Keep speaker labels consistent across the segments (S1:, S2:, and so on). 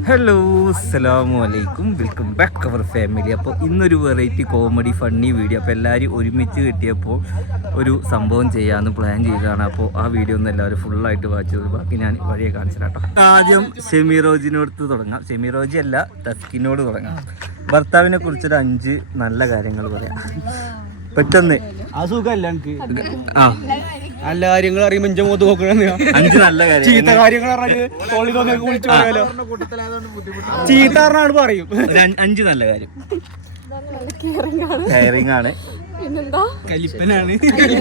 S1: Hello അസ്സലാമു അലൈക്കും, welcome back അവർ family. അപ്പോൾ ഇന്നൊരു വെറൈറ്റി കോമഡി ഫണ്ണി വീഡിയോ. അപ്പോൾ എല്ലാവരും ഒരുമിച്ച് കിട്ടിയപ്പോൾ ഒരു സംഭവം ചെയ്യാമെന്ന് പ്ലാൻ ചെയ്തതാണ്. അപ്പോൾ ആ വീഡിയോ ഒന്ന് എല്ലാവരും ഫുള്ളായിട്ട് വാച്ച് ചെയ്തു. ബാക്കി ഞാൻ വഴിയെ കാണിച്ചു കേട്ടോ. ആദ്യം ഷെമിറോജിനോട് തുടങ്ങാം. ഷെമിറോജി അല്ല, തസ്കിനോട് തുടങ്ങാം. ഭർത്താവിനെ കുറിച്ചൊരു 5 നല്ല കാര്യങ്ങൾ പറയാം പെട്ടെന്ന്.
S2: നല്ല കാര്യങ്ങൾ അറിയുമ്പോ
S1: 5 നല്ല കാര്യം,
S2: ചീത്ത കാര്യങ്ങൾ ചീത്ത പറയും.
S1: 5 നല്ല കാര്യം. കെയറിംഗ് ആണ്,
S2: കലിപ്പനാണ്,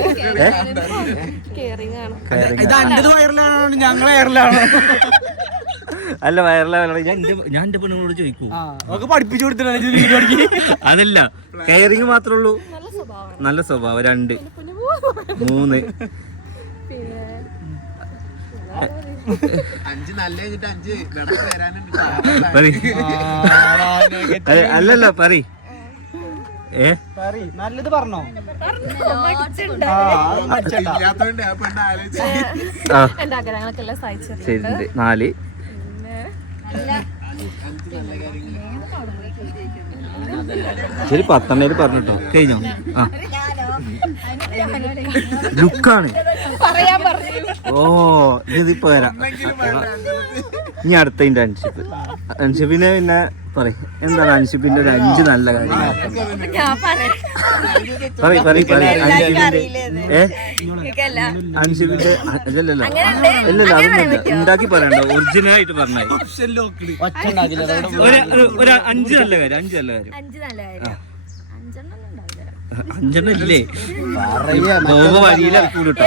S1: ഞങ്ങളെ വൈറലാണ്. അല്ല വൈറലാണ്. ഞാൻ എന്റെ പെണ്ണുങ്ങളോട് ചോദിക്കൂ,
S2: പഠിപ്പിച്ചു കൊടുത്തില്ല.
S1: അതല്ല, കെയറിംഗ് മാത്രമേ ഉള്ളൂ. നല്ല സ്വഭാവം 2 3 അല്ലല്ല പറ.
S2: നല്ലത് പറഞ്ഞോ.
S1: ശരി 4 ശരി 10 പറഞ്ഞിട്ടോ. കഴിഞ്ഞോ? ആ ലുക്കാണ്. ഓ ഇതിപ്പോ വരാം. ഇനി അടുത്തതിന്റെ അൻഷിപ്പിനെ പിന്നെ പറയും. എന്താണ് അൻഷിപ്പിന്റെ ഒരു 5 നല്ല കാര്യങ്ങൾ? അൻഷിപ്പിന്റെ അല്ലല്ലോ അതൊന്നും ഉണ്ടാക്കി പറയണ്ട, ഒറിജിനൽ ആയിട്ട് പറഞ്ഞാൽ. ഒരു 5 നല്ല കാര്യം. 5 നല്ല കാര്യം. 5 ഇല്ലേ? വഴിയിലിറക്കി വിട്ടോ.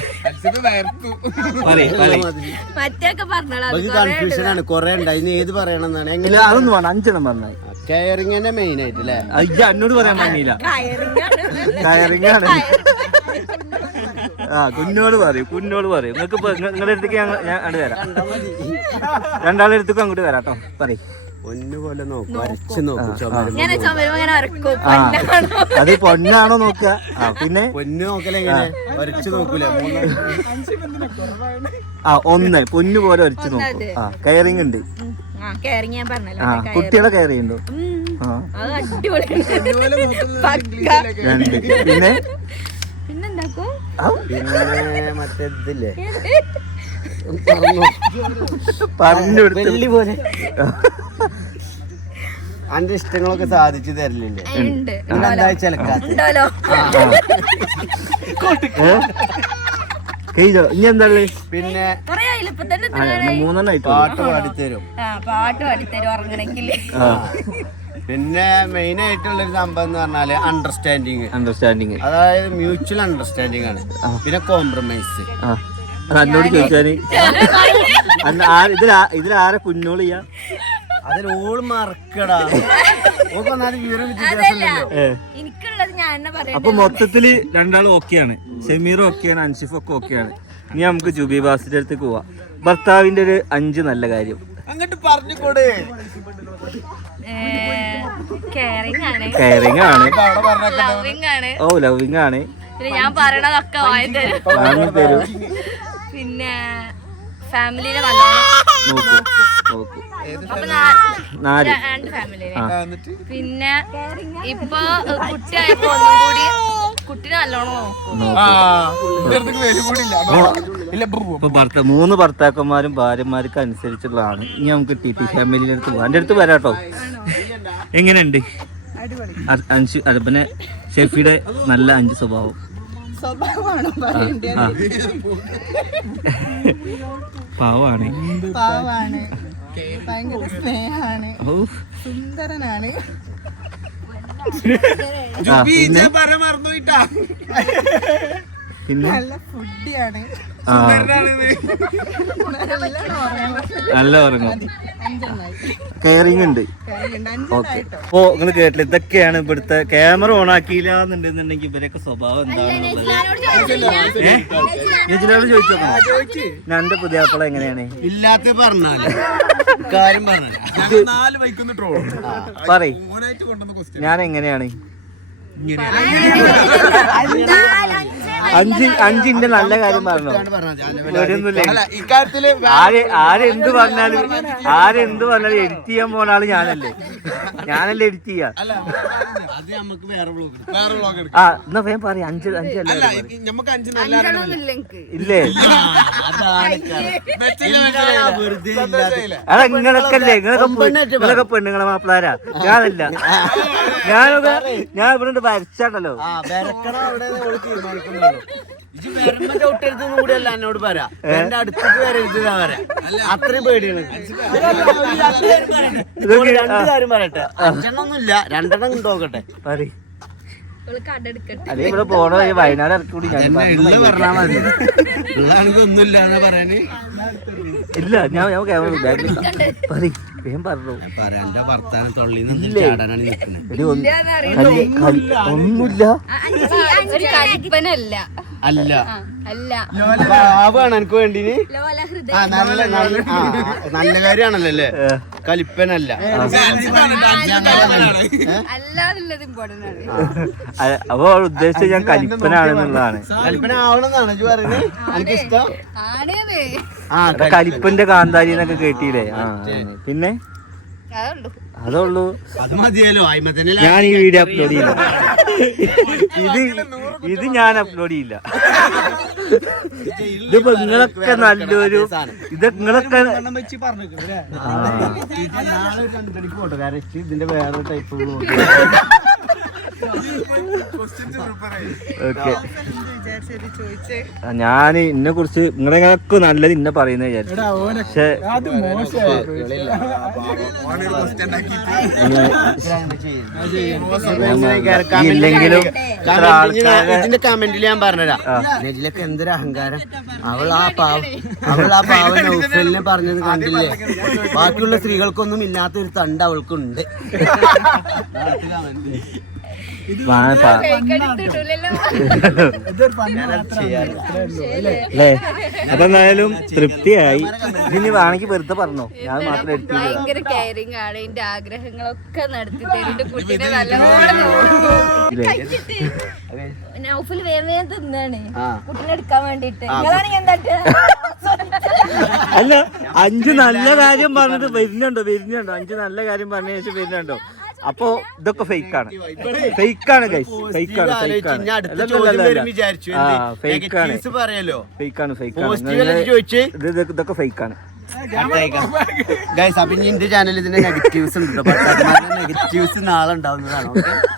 S3: കൺഫ്യൂഷൻ ആണ്, കൊറേ ഉണ്ടായി. ഏത് പറയണമെന്നാണ്?
S1: അതൊന്നും വേണം, 5 പറഞ്ഞാൽ.
S3: കെയറിംഗ് മെയിൻ ആയിട്ട് അല്ലേ?
S1: അയ്യ എന്നോട് പറയാൻ പറ്റില്ല. കയറിംഗ് ആണ്. ആ കുഞ്ഞോട് പറയും. നിങ്ങൾക്ക് നിങ്ങളുടെ അടുത്തേക്ക് ഞാൻ അങ്ങോട്ട് വരാം. രണ്ടാളുടെ അടുത്തേക്ക് അങ്ങോട്ട് വരാം കേട്ടോ. പറയും.
S3: പൊന്നുപോലെ നോക്കും, അരച്ച് നോക്കും.
S1: അത് പൊന്നാണോ നോക്കുക? പിന്നെ
S3: പൊന്നു നോക്കല എങ്ങനെ വരച്ച് നോക്കൂല.
S1: 1 പൊന്നു പോലെ വരച്ച് നോക്കും. കെയറിംഗ് ഉണ്ട്. കുട്ടികളെ കെയർ ചെയ്യുന്നുണ്ടോ? 2 പിന്നെ
S3: മറ്റേതില്ലേ
S1: പറഞ്ഞു കൊടുത്തു പോലെ
S3: അന്റെ ഇഷ്ടങ്ങളൊക്കെ സാധിച്ചു തരലില്ലേ?
S1: ഇനി എന്താ?
S3: പിന്നെ
S1: 3
S3: പാട്ട് പാടിത്തരും. പിന്നെ മെയിൻ ആയിട്ടുള്ളൊരു സംഭവം എന്ന് പറഞ്ഞാല് അണ്ടർസ്റ്റാൻഡിങ്. അതായത് മ്യൂച്വൽ അണ്ടർസ്റ്റാൻഡിങ് ആണ്. പിന്നെ കോംപ്രമൈസ്.
S1: എന്നോട് ചോദിച്ചാല് ഇതിലാരെ കുഞ്ഞോള് ചെയ്യാ?
S3: അതിൽ ഓള് മറക്കടാ.
S1: അപ്പൊ മൊത്തത്തില് 2 ഓക്കെയാണ്. ഷെമീർ ഓക്കെയാണ്, അൻഷിഫ് ഒക്കെ ഓക്കെയാണ്. ഇനി നമുക്ക് ജുബി ബാസിന്റെ അടുത്തേക്ക് പോവാം. ഭർത്താവിന്റെ ഒരു 5 നല്ല കാര്യം
S3: അങ്ങോട്ട് പറഞ്ഞുകൂടെ?
S1: കെയറിംഗ് ആണ്. ഓ ലവിങ് ആണ്.
S4: ഞാൻ പറയണതൊക്കെ വാങ്ങി തരും. പിന്നെ ഫാമിലിനെ നല്ലോണം
S1: നോക്കൂ.
S4: 4 ഫാമിലിനെ. പിന്നെ ഇപ്പൊ കുട്ടിയായപ്പോ ഒന്നും കൂടി കുട്ടിനെ നല്ലോണം
S1: നോക്കും. 3 ഭർത്താക്കന്മാരും ഭാര്യമാർക്ക് അനുസരിച്ചുള്ളതാണ്. ഇനി നമുക്ക് ടി ഫാമിലിയുടെ അടുത്ത് പോകാം. എൻ്റെ അടുത്ത് വരാട്ടോ. എങ്ങനെയുണ്ട് പിന്നെ ഷെഫിയുടെ നല്ല 5 സ്വഭാവം? പാവാണ്,
S5: ഭയങ്കര സ്നേഹാണ്, സുന്ദരനാണ്.
S1: പിന്നെ
S5: നല്ല ഫുഡിയാണ്,
S1: നല്ല ഉറങ്ങും, കെയറിംഗ് ഉണ്ട്. ഓക്കെ. അപ്പോ നിങ്ങൾ കേട്ടില്ല, ഇതൊക്കെയാണ് ഇവിടുത്തെ. ക്യാമറ ഓൺ ആക്കിയില്ല എന്നുണ്ടെന്നുണ്ടെങ്കിൽ ഇവരൊക്കെ സ്വഭാവം എന്താണെന്നുള്ളത് നെജിലോട് ചോദിച്ചോക്കണം. ഞാൻ എന്റെ പുതിയ ആപ്പിള എങ്ങനെയാണ്
S3: ഇല്ലാത്ത പറഞ്ഞാല് കാര്യം
S1: പറയ്, ഞാൻ എങ്ങനെയാണ്? അഞ്ചിന്റെ നല്ല കാര്യം പറഞ്ഞോ.
S3: ഇക്കാര്യത്തില്
S1: ആരെന്ത് പറഞ്ഞാലും എഡിറ്റ് ചെയ്യാൻ പോണ ആള് ഞാനല്ലേ എഡിറ്റ് ചെയ്യാ.
S3: അത് നമുക്ക് വേറെ വ്ളോഗ്
S1: ആ എന്നാ വേഗം പറയാം. അഞ്ച് ഇല്ലേ അതാ നിങ്ങളൊക്കെ നിങ്ങളൊക്കെ പെണ്ണുങ്ങളെ മാപ്പിളാരാ. ഞാനല്ല. ഞാൻ ഇവിടെ വരച്ചാണ്ടല്ലോ.
S3: കൂടിയല്ല എന്നോട് പറയാ എന്റെ അടുത്തേക്ക് വരരുത് അത്രയും പേടിയാണ്. രണ്ടു കാര്യം പറയട്ടെ. അഞ്ചെണ്ണൊന്നുമില്ല, രണ്ടെണ്ണം നോക്കട്ടെ.
S1: അല്ലെ ഇവിടെ പോണ വയനാട് ഇറക്കി കൂടി
S3: പറഞ്ഞാ മതി. ഒന്നുമില്ല എന്നാ പറയാന്.
S1: ഇല്ല ഞാൻ ക്യാമറ ബാഗിൽ വേഗം പറഞ്ഞു.
S3: എന്റെ ഭർത്താനം തൊള്ളിന്ന് ചാടാനാണ് നിൽക്കുന്നത്.
S1: ഒന്നുമില്ല.
S3: അല്ല പാവാണ് എനിക്ക് വേണ്ടിന്. നല്ല കാര്യാണല്ലോ അല്ലേ. കലിപ്പനല്ല.
S1: അപ്പൊ ഉദ്ദേശിച്ചത് ഞാൻ കലിപ്പനാണെന്നുള്ളതാണ്.
S3: കലിപ്പന ആവണമെന്നാണ് ഇജ്ജ് പറയുന്നത്. എനിക്ക് ഇഷ്ടം
S1: കലിപ്പന്റെ കാന്താരി എന്നൊക്കെ കേട്ടില്ലേ. പിന്നെ അതുള്ളൂ.
S3: അത് മതിയല്ലോ.
S1: ഞാൻ ഈ വീഡിയോ അപ്ലോഡ് ചെയ്യില്ല. ഇത് ഞാൻ അപ്ലോഡ് ചെയ്യില്ല. ഇതിപ്പോ നിങ്ങളൊക്കെ നല്ലൊരു നിങ്ങളൊക്കെ
S3: ഇതിന്റെ വേറെ ടൈപ്പ്.
S1: ഓക്കെ ഞാൻ ഇന്നെ കുറിച്ച് നിങ്ങളെയൊക്കെ നല്ലത് ഇന്നെ പറയുന്ന വിചാരിച്ചു. പക്ഷെ ഇല്ലെങ്കിലും
S3: ഇതിന്റെ കമന്റിൽ ഞാൻ പറഞ്ഞുതരാം. നെജിലൊക്കെ എന്തൊരു അഹങ്കാരം. അവൾ ആ പാവൻ നൗഫലിനെ പറഞ്ഞത് കണ്ടില്ലേ. ബാക്കിയുള്ള സ്ത്രീകൾക്കൊന്നും ഇല്ലാത്തൊരു തണ്ട് അവൾക്കുണ്ട്.
S1: അല്ലേ അപ്പൊ എന്തായാലും തൃപ്തിയായി. ഇനി വേണമെങ്കിൽ വെറുതെ പറഞ്ഞോ. ഞാൻ മാത്രം എടുത്തില്ല.
S4: ഭയങ്കര കെയറിംഗ് ആണ്. എന്റെ ആഗ്രഹങ്ങളൊക്കെ നടത്തി തരുന്നുണ്ട്. കുട്ടീനെ നല്ലോണം നൗഫൽ വേഗം തിന്നാണ് കുട്ടീനെ എടുക്കാൻ വേണ്ടിട്ട്. നിങ്ങളാണെങ്കിൽ എന്താ
S1: അല്ല 5 നല്ല കാര്യം പറഞ്ഞിട്ട് വരുന്നുണ്ടോ. 5 നല്ല കാര്യം പറഞ്ഞ ശേഷം വരുന്നുണ്ടോ. അപ്പൊ ഇതൊക്കെ ഫേക്കാണ് ഗൈസ്. ഫേക്കാണ് ഇതൊക്കെ ഫേക്കാണ്.
S3: ഗൈസ് അപ്പൊ എന്റെ ചാനലിൽ ഇതിന്റെ നെഗറ്റീവ്സ് ഉണ്ട്. നെഗറ്റീവ്സ് നാളെ ഉണ്ടാവുന്നതാണ്.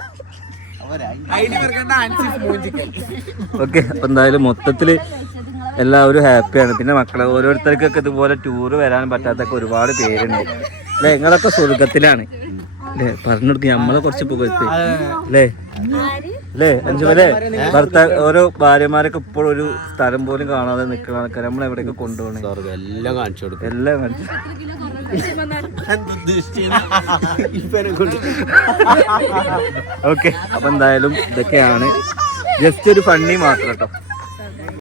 S1: ഓക്കെ അപ്പൊ എന്തായാലും മൊത്തത്തില് എല്ലാവരും ഹാപ്പിയാണ്. പിന്നെ മക്കളെ ഓരോരുത്തർക്കൊക്കെ ഇതുപോലെ ടൂറ് വരാൻ പറ്റാത്തൊക്കെ ഒരുപാട് പേരുണ്ട് അല്ലെ. നിങ്ങളൊക്കെ സ്വർഗത്തിലാണ് അല്ലേ. പറഞ്ഞു കൊടുക്കുക നമ്മളെ കുറച്ച് പുകഴ്ത്തി അല്ലേ അഞ്ചുമല്ലേ. ഓരോ ഭാര്യമാരൊക്കെ ഇപ്പോഴും ഒരു സ്ഥലം പോലും കാണാതെ നിൽക്കണ ആൾക്കാർ നമ്മളെവിടെയൊക്കെ കൊണ്ടുപോകണേ.
S3: എല്ലാം കാണിച്ചു കൊടുക്കും.
S1: എല്ലാം കാണിച്ചു. ഓക്കെ അപ്പൊ എന്തായാലും ഇതൊക്കെയാണ് ജസ്റ്റ് ഒരു ഫണ്ണി മാത്രം കേട്ടോ.